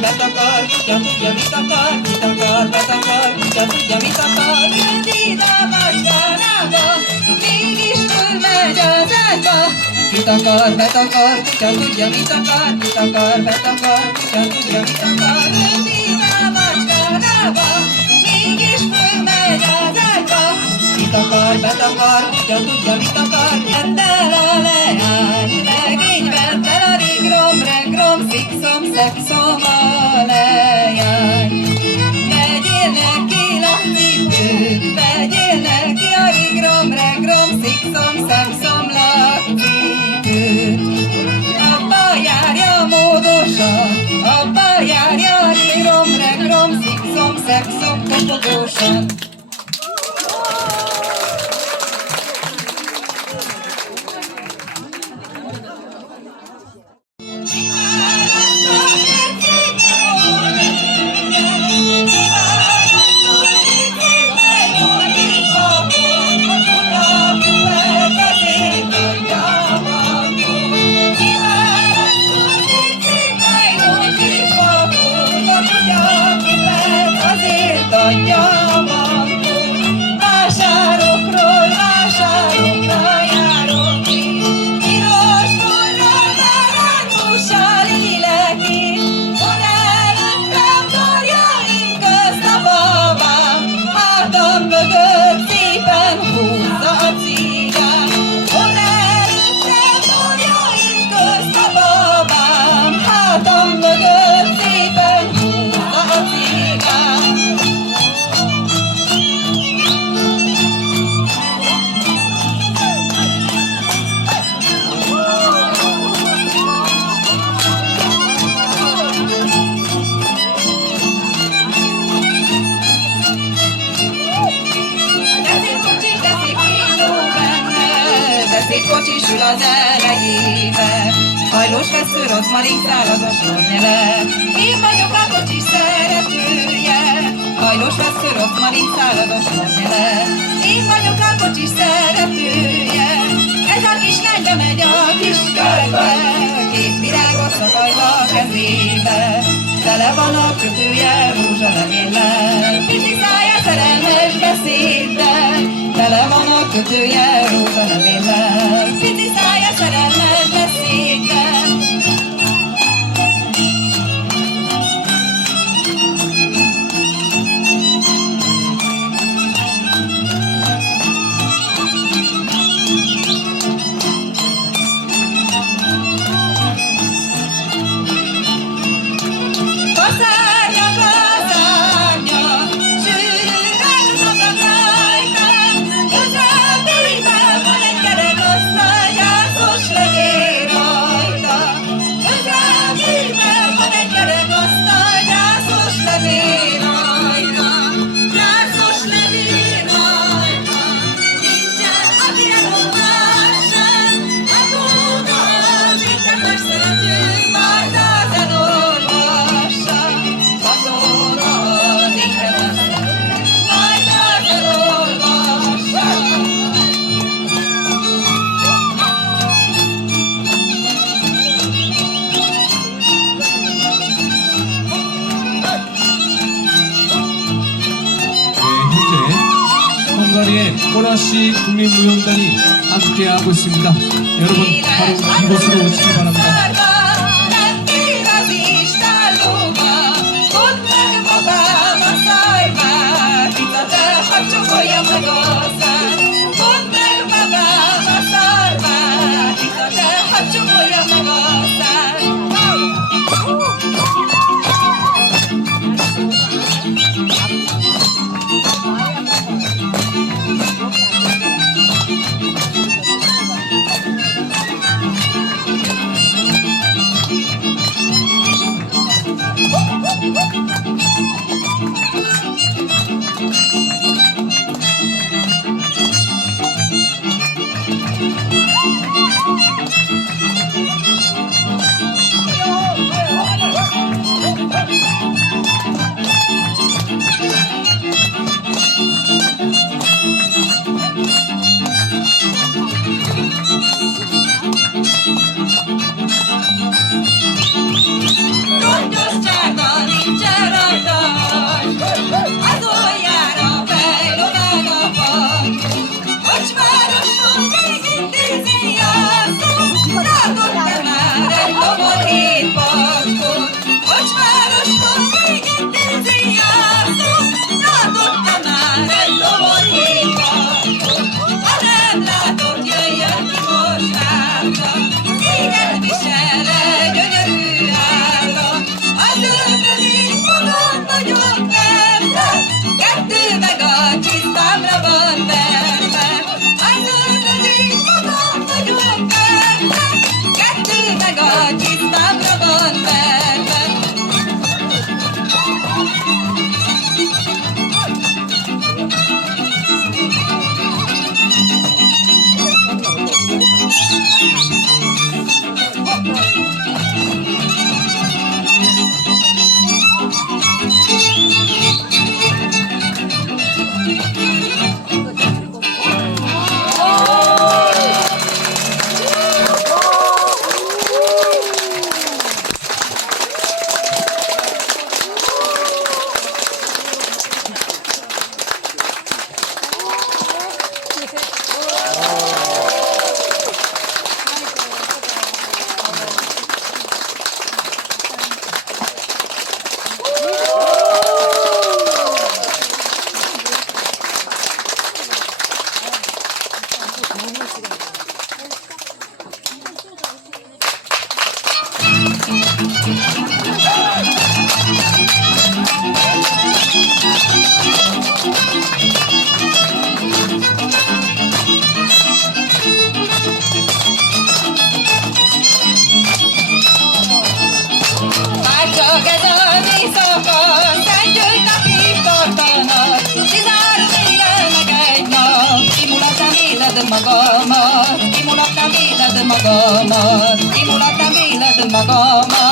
Betakar, kutya tudja, mit akar, kitakar, betakar, kutya tudja, mit akar, rövid a macskánába, mégis fölmegy az ágyba. Kitakar, betakar, kutya tudja, mit akar, kitakar, betakar, kutya tudja, mit akar, rövid a macskánába, mégis fölmegy az ágyba. Kitakar, betakar, kutya tudja, mit akar, vedd el a leány, legény vedd el a rigrom, regrom, fixom, szexom a leány. Vegyél neki lakcipőt, vegyél neki a rigrom, regrom, fixom, szexom, lakcipőt. Abba járja módosan, abba járja rigrom, regrom, fixom, szexom, kopogósan. Kocsisül az elejébe, hajlós vesző, rozmarin, száraz a sornyele. Én vagyok a kocsis szeretője, hajlós vesző, rozmarin, száraz a sornyele. Én vagyok a kocsis szeretője, ez a kislány bemegy a kis körbe, két virágot szakajt a kezébe. Tele van a kötője rózsalevéllel, pici szája szerelmes beszéddel. Tele van a kötője rózsalevéllel, pici szája szerelmes beszéddel. 호라시 국립무용단이 함께하고 있습니다. 여러분 바로 이곳으로 오시기 바랍니다. Már csak ez az éjszaka, szentült napig tartanak, 13 éjjel meg egy nap, kimulattam éled magamat, kimulattam éled magamat, kimulattam éled magamat.